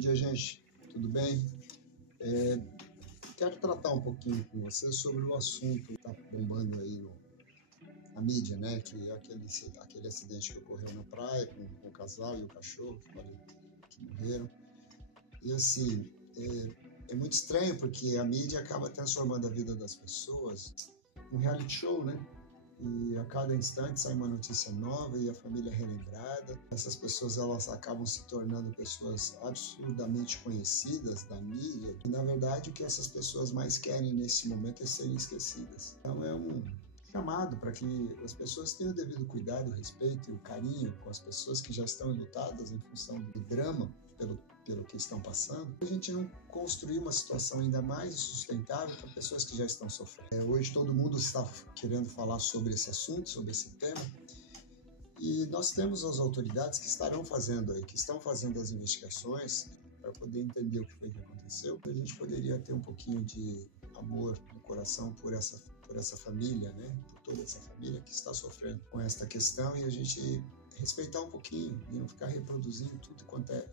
dia, gente. Tudo bem? Quero tratar um pouquinho com você sobre o assunto que está bombando aí na mídia, né? Que é aquele acidente que ocorreu na praia com o casal e o cachorro que morreram. E assim, é muito estranho porque a mídia acaba transformando a vida das pessoas num reality show, né? E a cada instante sai uma notícia nova e a família é relembrada. Essas pessoas, elas acabam se tornando pessoas absurdamente conhecidas da mídia. E, na verdade, o que essas pessoas mais querem nesse momento é serem esquecidas. Então, é um chamado para que as pessoas tenham o devido cuidado, o respeito e o carinho com as pessoas que já estão enlutadas em função do drama pelo que estão passando, a gente não construir uma situação ainda mais sustentável para pessoas que já estão sofrendo. Hoje todo mundo está querendo falar sobre esse assunto, sobre esse tema, e nós temos as autoridades que estão fazendo as investigações para poder entender o que foi que aconteceu. A gente poderia ter um pouquinho de amor no coração por essa família, né? Por toda essa família que está sofrendo com esta questão, e a gente respeitar um pouquinho e não ficar reproduzindo tudo quanto é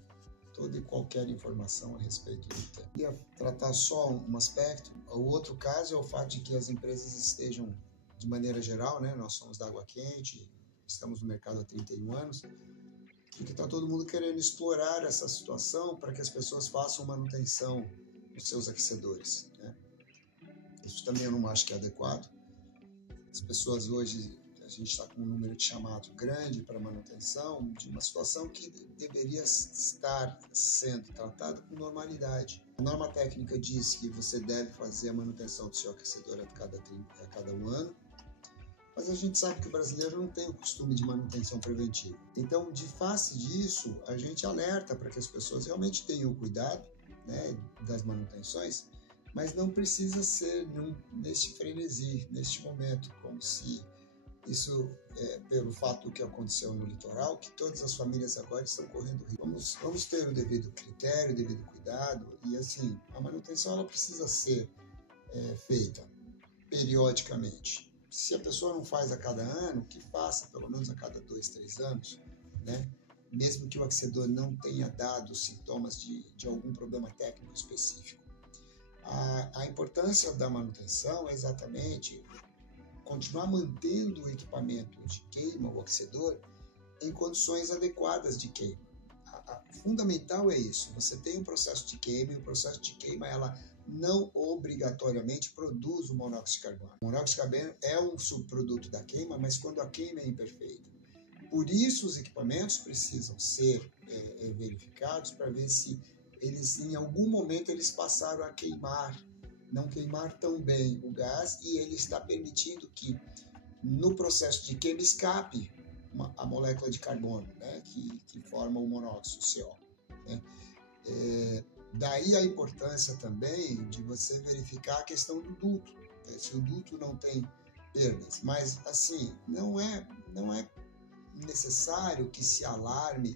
toda e qualquer informação a respeito do tema. Queria tratar só um aspecto. O outro caso é o fato de que as empresas estejam, de maneira geral, né, nós somos da água quente, estamos no mercado há 31 anos, e que está todo mundo querendo explorar essa situação para que as pessoas façam manutenção nos seus aquecedores, né? Isso também eu não acho que é adequado. As pessoas hoje, a gente está com um número de chamados grande para manutenção de uma situação que deveria estar sendo tratada com normalidade. A norma técnica diz que você deve fazer a manutenção do seu aquecedor a cada um ano, mas a gente sabe que o brasileiro não tem o costume de manutenção preventiva. Então, de face disso, a gente alerta para que as pessoas realmente tenham cuidado, né, das manutenções, mas não precisa ser neste frenesi, neste momento, como se isso, pelo fato do que aconteceu no litoral, que todas as famílias agora estão correndo risco. Vamos ter o devido critério, o devido cuidado, e assim, a manutenção ela precisa ser feita periodicamente. Se a pessoa não faz a cada ano, que faça pelo menos a cada 2, 3 anos, né? Mesmo que o aquecedor não tenha dado sintomas de algum problema técnico específico. A importância da manutenção é exatamente continuar mantendo o equipamento de queima, o aquecedor, em condições adequadas de queima. Fundamental é isso, você tem um processo de queima, e o processo de queima ela não obrigatoriamente produz o monóxido de carbono. O monóxido de carbono é um subproduto da queima, mas quando a queima é imperfeita. Por isso os equipamentos precisam ser verificados para ver se eles, em algum momento, eles passaram a queimar, não queimar tão bem o gás, e ele está permitindo que no processo de queima escape a molécula de carbono, né, que forma o monóxido, o CO. Né? Daí a importância também de você verificar a questão do duto, né, se o duto não tem perdas. Mas assim, não é necessário que se alarme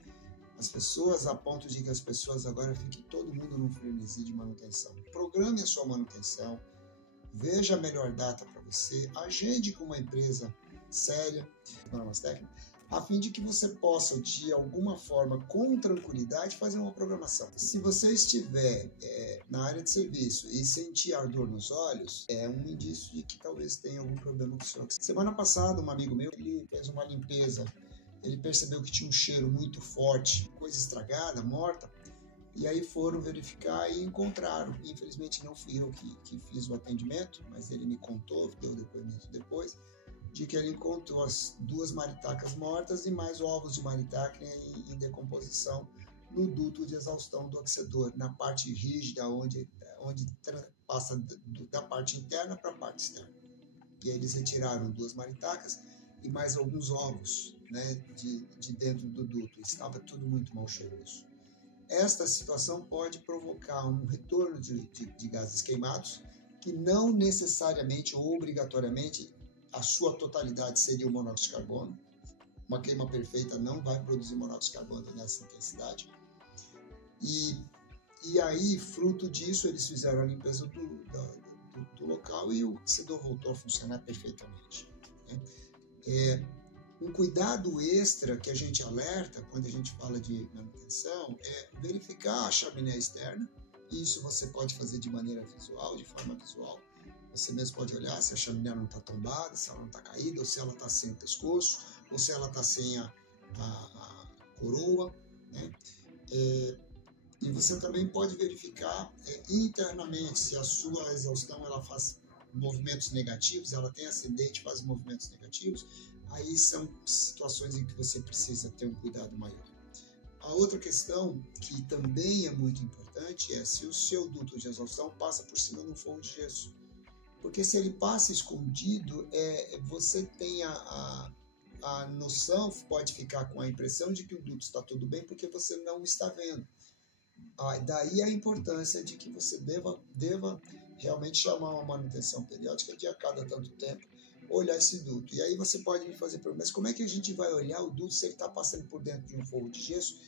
as pessoas a ponto de que as pessoas agora fiquem todo mundo num frenesi de manutenção. Programe a sua manutenção, veja a melhor data para você, agende com uma empresa séria, normas técnicas, a fim de que você possa, de alguma forma, com tranquilidade, fazer uma programação. Se você estiver na área de serviço e sentir ardor nos olhos, é um indício de que talvez tenha algum problema com o seu. Semana passada, um amigo meu, ele fez uma limpeza. Ele percebeu que tinha um cheiro muito forte, coisa estragada, morta, e aí foram verificar e encontraram. Infelizmente não fui eu que fiz o atendimento, mas ele me contou, deu depoimento depois, de que ele encontrou as 2 maritacas mortas e mais ovos de maritaca em decomposição no duto de exaustão do aquecedor, na parte rígida, onde passa da parte interna para a parte externa. E aí eles retiraram 2 maritacas e mais alguns ovos, né, de dentro do duto. Estava tudo muito mal cheiroso. Esta situação pode provocar um retorno de gases queimados, que não necessariamente ou obrigatoriamente a sua totalidade seria o monóxido de carbono. Uma queima perfeita não vai produzir monóxido de carbono nessa intensidade. E aí, fruto disso, eles fizeram a limpeza do local e o aquecedor voltou a funcionar perfeitamente, né? Um cuidado extra que a gente alerta quando a gente fala de manutenção é verificar a chaminé externa. Isso você pode fazer de maneira visual, de forma visual. Você mesmo pode olhar se a chaminé não está tombada, se ela não está caída, ou se ela está sem o pescoço, ou se ela está sem a coroa, né? E você também pode verificar internamente se a sua exaustão ela faz movimentos negativos, ela tem ascendente, faz movimentos negativos. Aí são situações em que você precisa ter um cuidado maior. A outra questão, que também é muito importante, é se o seu duto de exaustão passa por cima de um forro de gesso. Porque se ele passa escondido, você tem a noção, pode ficar com a impressão de que o duto está tudo bem, porque você não está vendo. Daí a importância de que você deva realmente chamar uma manutenção periódica de a cada tanto tempo, olhar esse duto. E aí você pode me fazer perguntas, mas como é que a gente vai olhar o duto se ele está passando por dentro de um forro de gesso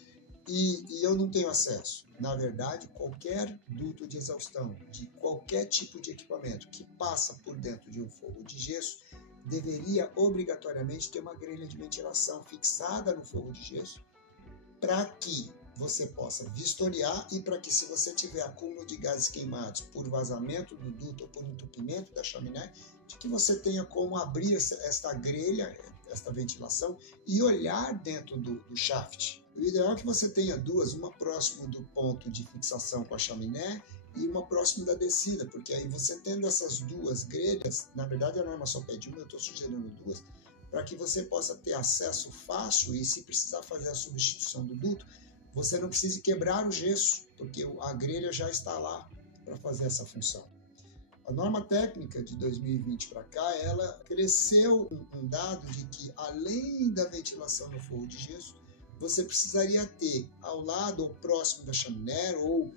e eu não tenho acesso? Na verdade, qualquer duto de exaustão, de qualquer tipo de equipamento que passa por dentro de um forro de gesso, deveria obrigatoriamente ter uma grelha de ventilação fixada no forro de gesso, para que você possa vistoriar e para que, se você tiver acúmulo de gases queimados por vazamento do duto ou por entupimento da chaminé, de que você tenha como abrir esta grelha, esta ventilação, e olhar dentro do shaft. O ideal é que você tenha duas, uma próximo do ponto de fixação com a chaminé e uma próximo da descida, porque aí você tendo essas duas grelhas, na verdade a norma só pede uma, eu estou sugerindo duas, para que você possa ter acesso fácil e, se precisar fazer a substituição do duto, você não precise quebrar o gesso, porque a grelha já está lá para fazer essa função. A norma técnica de 2020 para cá, ela cresceu um dado de que, além da ventilação no forro de gesso, você precisaria ter ao lado ou próximo da chaminé ou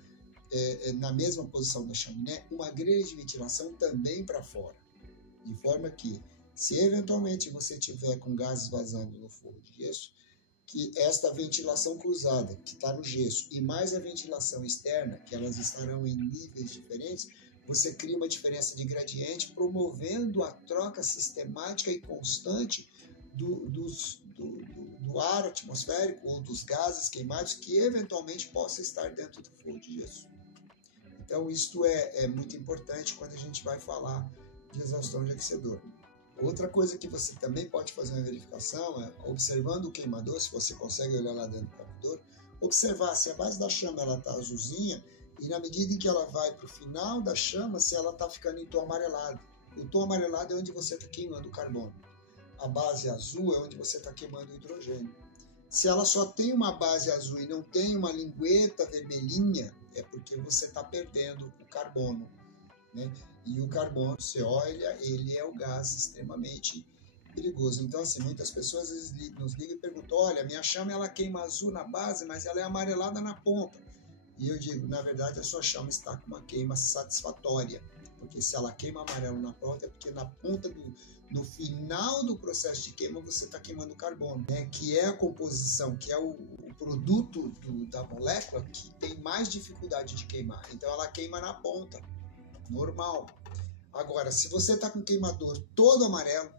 na mesma posição da chaminé, uma grelha de ventilação também para fora. De forma que, se eventualmente você tiver com gases vazando no forro de gesso, que esta ventilação cruzada, que está no gesso, e mais a ventilação externa, que elas estarão em níveis diferentes, você cria uma diferença de gradiente, promovendo a troca sistemática e constante do ar atmosférico ou dos gases queimados que eventualmente possa estar dentro do forro de gesso. Então, isto é muito importante quando a gente vai falar de exaustão de aquecedor. Outra coisa que você também pode fazer uma verificação é, observando o queimador, se você consegue olhar lá dentro do queimador, observar se a base da chama está azulzinha e, na medida em que ela vai para o final da chama, se ela está ficando em tom amarelado. O tom amarelado é onde você está queimando o carbono. A base azul é onde você está queimando o hidrogênio. Se ela só tem uma base azul e não tem uma lingueta vermelhinha, é porque você está perdendo o carbono, né? E o carbono, CO, ele é o gás extremamente perigoso. Então, assim, muitas pessoas nos ligam e perguntam, olha, minha chama ela queima azul na base, mas ela é amarelada na ponta. E eu digo, na verdade, a sua chama está com uma queima satisfatória, porque se ela queima amarelo na ponta, é porque na ponta no final do processo de queima, você está queimando o carbono, né? Que é a composição, que é o produto da molécula que tem mais dificuldade de queimar. Então, ela queima na ponta. Normal. Agora, se você está com o queimador todo amarelo,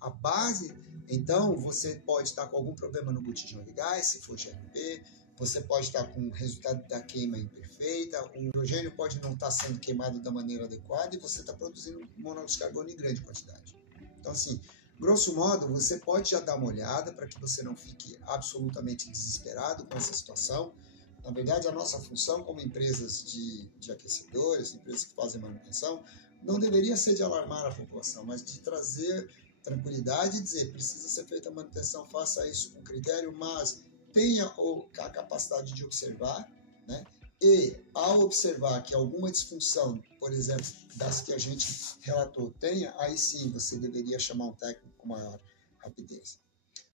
a base, então você pode estar com algum problema no botijão de gás, se for GLP, você pode estar com o resultado da queima imperfeita, o hidrogênio pode não estar sendo queimado da maneira adequada e você está produzindo monóxido de carbono em grande quantidade. Então, assim, grosso modo, você pode já dar uma olhada para que você não fique absolutamente desesperado com essa situação. Na verdade, a nossa função como empresas de aquecedores, empresas que fazem manutenção, não deveria ser de alarmar a população, mas de trazer tranquilidade e dizer, precisa ser feita a manutenção, faça isso com critério, mas tenha a capacidade de observar, né? E, ao observar que alguma disfunção, por exemplo, das que a gente relatou tenha, aí sim você deveria chamar um técnico com maior rapidez.